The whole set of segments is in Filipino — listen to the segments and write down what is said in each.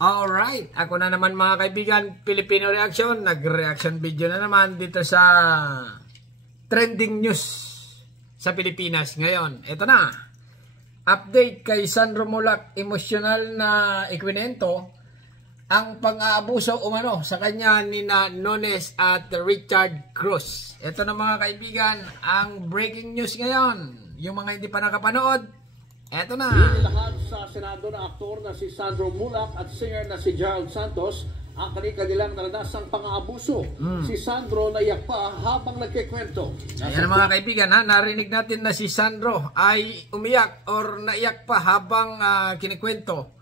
Alright, ako na naman mga kaibigan, Filipino Reaction. Nag-reaction video na naman dito sa trending news sa Pilipinas ngayon. Ito na, update kay Sandro Mulak, emosyonal na ikwinento ang pang-aabuso umano sa kanya ni Nones at Richard Cruz. Ito na mga kaibigan, ang breaking news ngayon. Yung mga hindi pa nakapanood, eto na. Inilahan sa Senado na aktor na si Sandro Mulak at singer na si Gerald Santos ang kanilang naranasang pang-aabuso. Si Sandro naiyak pa habang nagkikwento. Ayan mga kaibigan, narinig natin na si Sandro ay umiyak or naiyak pa habang kinikwento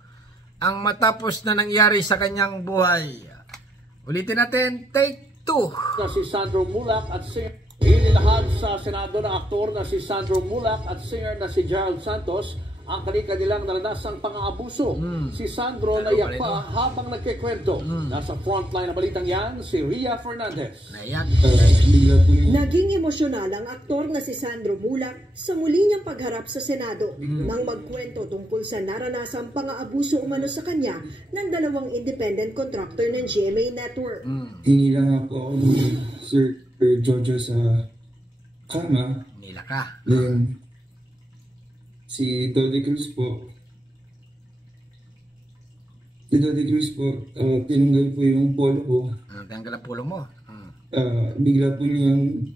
ang matapos na nangyari sa kanyang buhay. Ulitin natin, take 2. Na si Sandro Mulak at singer. Inilahan sa Senado na aktor na si Sandro Mulak at singer na si Gerald Santos ang kanilang naranasang pang-aabuso. Si Sandro naiyak pa habang nagkikwento. Nasa frontline na balitang yan, si Ria Fernandez. Naging emosyonal ang aktor na si Sandro Mulak sa muli niyang pagharap sa Senado nang magkwento tungkol sa naranasang pang-aabuso umano sa kanya ng dalawang independent contractor ng GMA Network. Inilang po ako ni Sir Jojo sa kama. Nila ka. Then, si Dodi Cruz po, tinanggal po yung polo ko. Tinanggal ang polo mo? Bigla po niyang...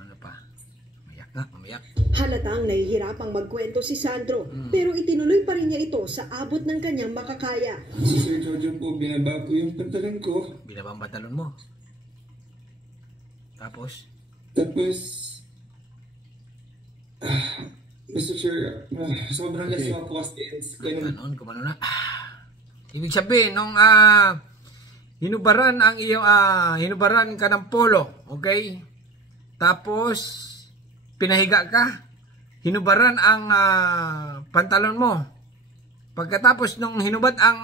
Ano pa? Umiyak. Halatang nahihirapang magkwento si Sandro, pero itinuloy pa rin niya ito sa abot ng kanyang makakaya. Si Sir Jojo po, binaba ko yung pantalon ko. Binaba ang pantalon mo? Tapos, Mr. Chair, sobrang laswa po kasi kumano na. Ibig sabihin, nung hinubaran ang iyong, hinubaran ka ng polo, okay? Tapos, pinahiga ka, hinubaran ang pantalon mo. Pagkatapos nung hinubad ang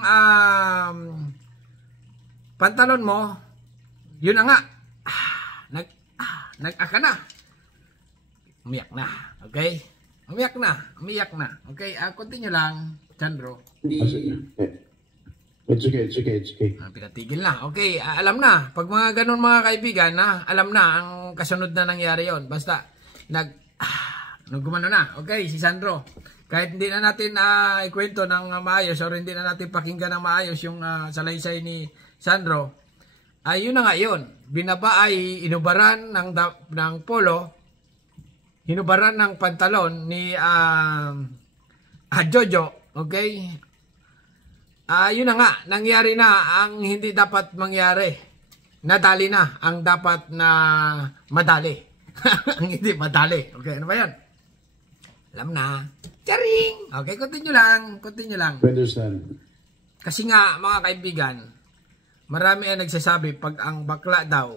pantalon mo, yun na nga, nag-aka na. Umiyak na. Okay? Umiyak na. Okay? Continue lang, Sandro. It's okay. Pinatigil na. Okay, alam na. Pag mga ganun mga kaibigan, alam na ang kasunod na nangyari yon. Basta, gumano na. Okay, si Sandro. Kahit hindi na natin ikwento ng maayos or hindi na natin pakinggan ng maayos yung salaysay ni Sandro, yun na nga yun. Binaba ay inubaran ng polo, hinubaran ng pantalon ni Jojo, okay? Yun na nga, nangyari na ang hindi dapat mangyari. Nadali na ang dapat na madali. Ang hindi madali. Okay, ano ba yan? Alam na. Charing! Okay, continue lang. I understand. Kasi nga, mga kaibigan, marami ang nagsasabi pag ang bakla daw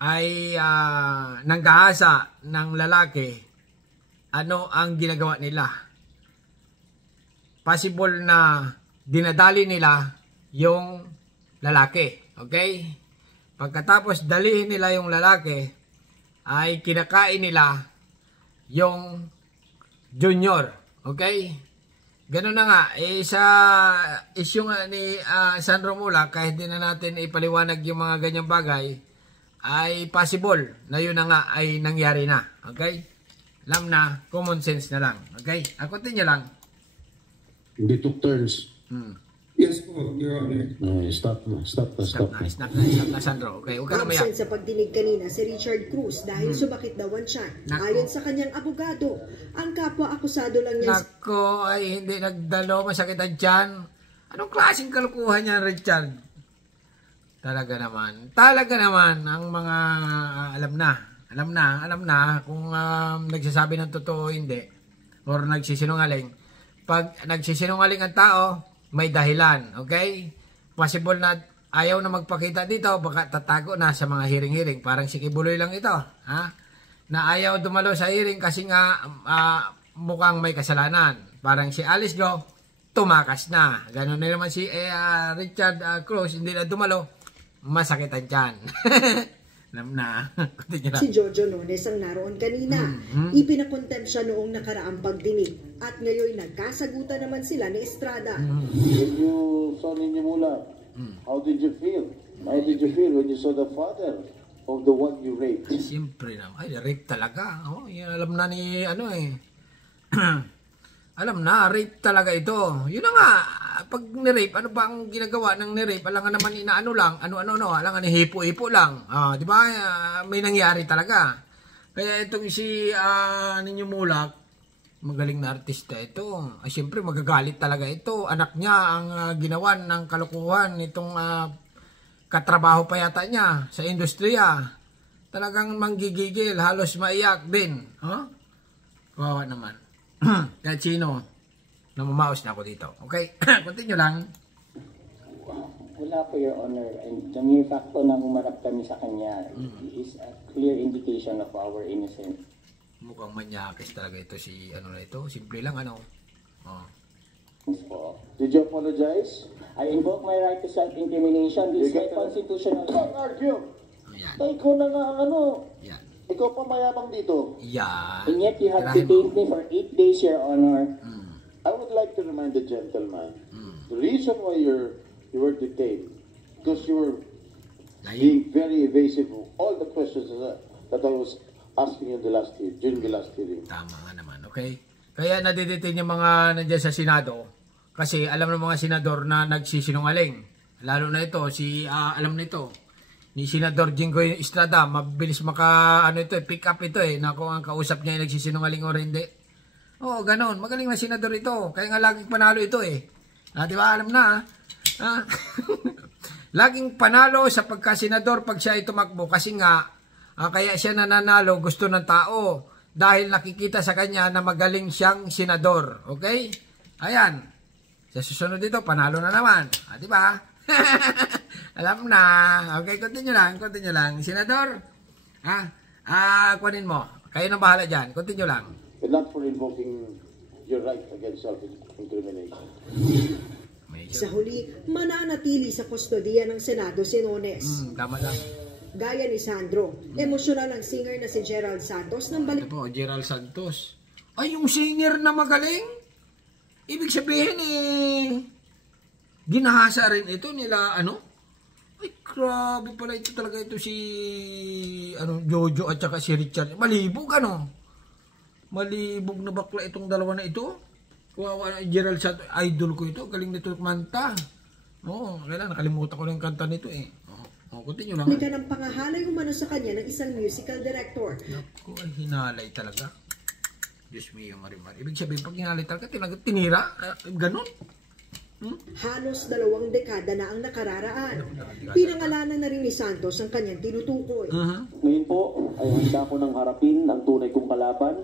ay nanggahasa ng lalaki, ano ang ginagawa nila? Possible na dinadali nila yung lalaki. Okay? Pagkatapos dalihin nila yung lalaki, ay kinakain nila yung junior. Okay? Ganun na nga, sa issue nga ni Sandro Mulak, kahit din na natin ipaliwanag yung mga ganyang bagay, ay possible na yun na nga ay nangyari na. Okay? Alam na, common sense na lang. Okay? Continue lang. We took turns. Yes po, Your Honor. Stop na, Sandro. Okay, huwag ka na mayak. Absent sa pagdinig kanina si Richard Cruz dahil sumakit daw ang tiyan. Ayon sa kanyang abogado, ang kapwa-akusado lang niya. Nako, ay hindi nagdalo, masakit ang tiyan. Anong klaseng kalukuhan niya, Richard? Talaga naman, ang mga alam na kung nagsasabi ng totoo hindi, or nagsisinungaling. Pag nagsisinungaling ang tao, may dahilan, okay? Possible na ayaw na magpakita dito, baka tatago na sa mga hearing-hearing. Parang si Kibuloy lang ito, ha? Na ayaw dumalo sa hearing kasi nga mukhang may kasalanan. Parang si Alice Go, tumakas na. Ganun na naman si Richard Cruz, hindi na dumalo, masakit ang tiyan. Alam na. Continue lang. Si Jojo Nones ang naroon kanina. Ipinakontempt siya noong nakaraang pagdinig. At ngayon nagkasagutan naman sila ni Estrada. When you saw Ninyo Mula, how did you feel? How did you feel when you saw the father of the one you raped? Siyempre na. Ay, rape talaga. Oh, yan alam na ni ano eh. Alam na, rape talaga ito. Yun na nga, pag ni-rape, ano ba ang ginagawa ng ni-rape? Alam nga naman inaano lang, ano, alam nga hipo-hipo lang. Di ba? May nangyari talaga. Kaya itong si Ninyo Mulak, magaling na artista ito. Siyempre, magagalit talaga ito. Anak niya ang ginawan ng kalukuhan nitong katrabaho pa yata niya sa industriya. Talagang manggigigil, halos maiyak din. Kawawa naman. Kahit sino, namamaos na ako dito. Okay, continue lang. Wala po, Your Honor. And the mere fact po na humarap kami sa kanya is a clear indication of our innocence. Mukhang manyakis talaga ito si ano na ito. Simple lang ano. Did you apologize? I invoke my right to self-incrimination. This is my constitutional... Don't argue! Ayan. Ikaw na nga ano. Yan. Ikaw pa mayabang dito. Yan. And yet you have Tirahin detained mo. me for 8 days, Your Honor. I would like to remind the gentleman, the reason why you were detained, because you were being very evasive of all the questions that I was asking you during the last hearing. Tama nga naman, okay? Kaya nadidetain yung mga nandiyan sa Senado kasi alam ng mga senador na nagsisinungaling. Lalo na ito, alam na ito, ni Senador Jinggoy Estrada, mabilis pick up ito na kung ang kausap niya ay nagsisinungaling o hindi. Oo, ganon. Magaling na senador ito. Kaya nga laging panalo ito di ba? Alam na laging panalo sa pagka-senador pag siya ay tumakbo kasi nga kaya siya nananalo, gusto ng tao dahil nakikita sa kanya na magaling siyang senador. Okay? Ayan. Sa susunod dito, panalo na naman. Di ba? Alam na. Okay, continue lang. Senador, kunin mo. Kayo nang bahala dyan. Continue lang. And not for invoking your right against self-incrimination. Sa huli, mananatili sa kustodiya ng Senado si Nones. Tama lang. Gaya ni Sandro, emosyonal ang singer na si Gerald Santos nang balik Ito po, Gerald Santos. Ay, yung singer na magaling? Ibig sabihin ginahasa rin ito nila, Ay, grabe pala ito talaga ito si, Jojo at saka si Richard. Malibog, Malibog na bakla itong dalawa na ito. Kawawa na Gerald Santos, idol ko ito. Galing nito kumanta. Kailan nakalimutan ko lang yung kanta nito continue lang. ka ng pangahalay umano sa kanya ng isang musical director. Naku, ay hinalay talaga. Diyos mio, Marimar. Ibig sabihin, pag hinalay talaga, tinira. Ganon. Halos 2 dekada na ang nakararaan. Pinangalanan na rin ni Santos ang kanyang tinutukoy. Ngayon po ay handa ko nang harapin ang tunay kong kalaban,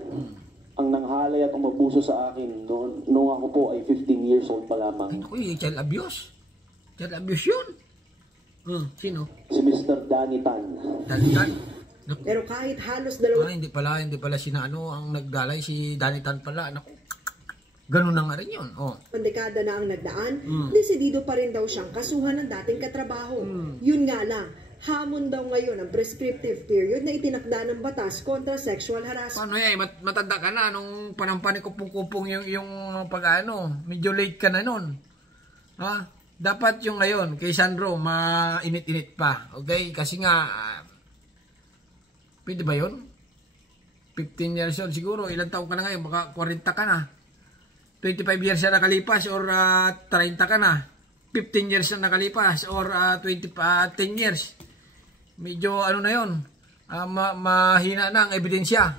ang nanghalay at umabuso sa akin noong ako po ay 15 years old pa lamang. Uy, child abuse. Child abuse yun. Sino? Si Mr. Danny Tan. Danitan. Pero kahit halos 2 Hindi pala ang nagdalay, si Danitan pala. Naku, ganun na nga rin yun. dekada na ang nagdaan, desidido pa rin daw siyang kasuhan ng dating katrabaho. Yun nga lang, hamon daw ngayon ang prescriptive period na itinakda ng batas kontra sexual harassment. Paano matanda ka na nung panampani kupong-kupong yung medyo late ka na nun. Dapat yung ngayon, kay Sandro, mainit-init pa. Okay? Kasi nga, pwede ba yun? 15 years old siguro. Ilang taon ka na ngayon? Baka 40 ka na. 25 years na nakalipas or 30 ka na. 15 years na nakalipas or 10 years. Medyo na yun. Mahina na ang ebidensya.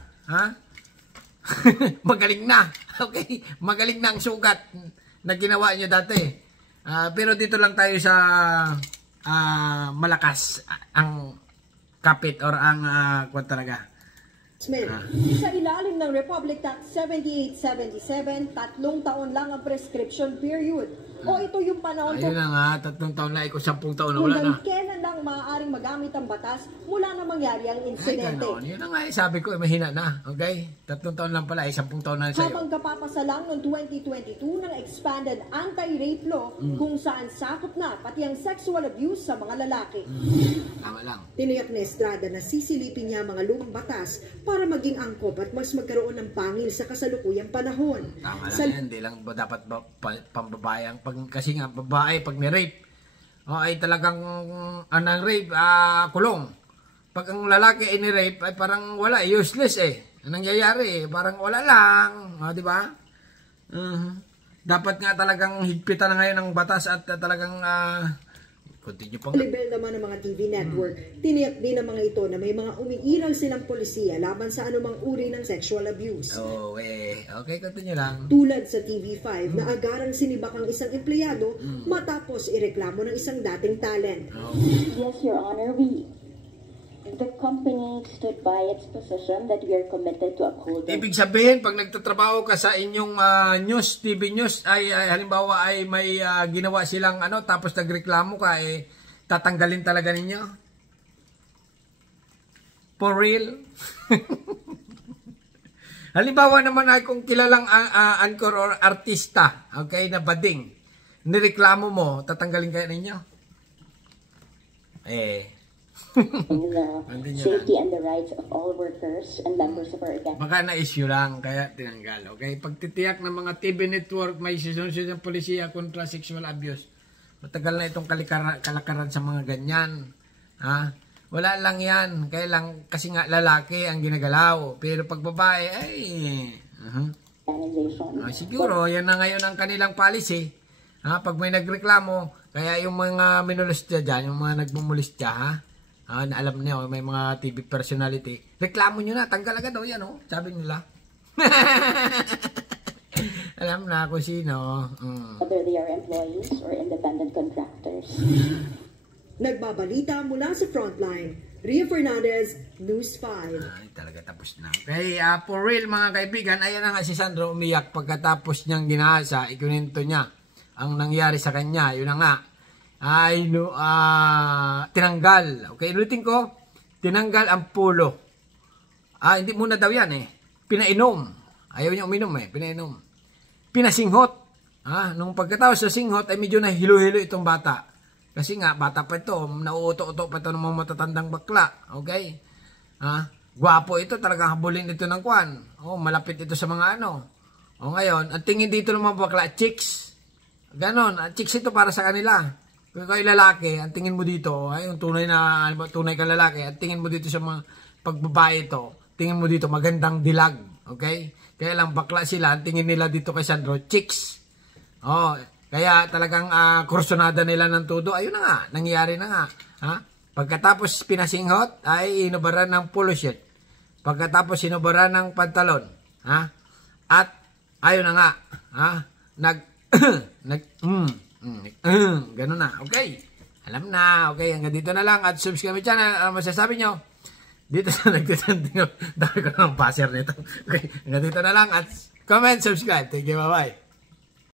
Magaling na. Okay? Magaling na ang sugat na ginawa niya dati. Pero dito lang tayo sa malakas ang kapit or ang kwan talaga. Sa ilalim ng Republic Act 7877, 3 taon lang ang prescription period. O ito yung panahon Ayun na nga, 3 taon lang, 10 taon na wala na. Kung kailan lang paano maaaring magamit ang batas mula na mangyari ang insidente. Yun na nga sabi ko, mahina na. Okay? 3 taon lang pala, 10 taon na sa'yo. Habang kapapasa lang noong 2022 ng expanded anti-rape law kung saan sakop na pati ang sexual abuse sa mga lalaki. Tama lang. Tiniyak ni Estrada na sisilipin niya mga lumang batas para maging angkop at mas magkaroon ng pangil sa kasalukuyang panahon. Tama lang yan, hindi lang dapat pambabae kasi nga babae pag ni-rape ay talagang anang rape, kulong. Pag ang lalaki ay ni-rape ay parang wala, useless Anong nangyayari? Parang wala lang, di ba? Dapat nga talagang higpitan na ngayon ng batas at talagang continue pang level naman ng mga TV network, tiniyak din ng mga ito na may mga umiiral silang polisiya laban sa anumang uri ng sexual abuse. Okay, continue lang. Tulad sa TV5 na agarang sinibak ang isang empleyado matapos ireklamo ng isang dating talent. Yes, Your Honor, the company stood by its position that we are committed to uphold. Ibig sabihin, pag nagtatrabaho ka sa inyong news, TV news, ay halimbawa ay may ginawa silang tapos nagreklamo ka, tatanggalin talaga ninyo? For real? Halimbawa naman ay kung kilalang anchor or artista, okay, na bading, nireklamo mo, tatanggalin kaya ninyo? The safety and the rights of all workers and members of our organization. Baka na-issue lang, kaya tinanggal. Okay? Pagtitiyak ng mga TV network, may susunod ng polisiya kontra sexual abuse. Matagal na itong kalakaran sa mga ganyan. Wala lang yan. Kaya lang, kasi nga lalaki ang ginagalaw. Pero pag babae, siguro, yan na ngayon ang kanilang policy. Pag may nagreklamo, kaya yung mga minulistya dyan, yung mga nagmumulistya, na alam niyo, may mga TV personality, reklamo nyo na, tanggal agad daw yan, sabi nila. Alam na kung sino. Whether they are employees or independent contractors. Nagbabalita mula sa Frontline, Ria Fernandez, News 5. Ay, talaga tapos na. Okay, for real mga kaibigan, ayan na nga si Sandro umiyak pagkatapos niyang ginasa, ikunento niya ang nangyari sa kanya, yun na nga. Tinanggal. Okay, ulitin ko, tinanggal ang pulo. Hindi muna daw yan pinainom. Ayaw niya uminom pinainom. Pinasinghot. Nung pagkatapos sa singhot ay medyo nahilo-hilo itong bata. Kasi nga, bata pa ito, nauuto-uto pa ito ng mga matatandang bakla. Okay? Gwapo ito, talagang habulin ito ng kwan. Malapit ito sa mga ngayon, ang tingin dito ng mga bakla, chicks. Ganon, chicks ito para sa kanila. Kung kayo lalaki, ang tingin mo dito, yung tunay kang lalaki, ang tingin mo dito sa mga pagbabae ito, tingin mo dito, magandang dilag. Okay? Kaya lang bakla sila, ang tingin nila dito kay Sandro, chicks. Kaya talagang kursunada nila ng todo. Ayun na nga, nangyari na nga. Pagkatapos pinasinghot, ay inubaran ng polo shirt. Pagkatapos inubaran ng pantalon. At ayun na nga, ganun na. Okay. Alam na. Okay, hanggang dito na lang. At subscribe my channel. Ano masasabi nyo? Dito sa nagtitanding. Dami ko ng passer nito. Okay, hanggang dito na lang. At comment, subscribe. Thank you. Bye-bye.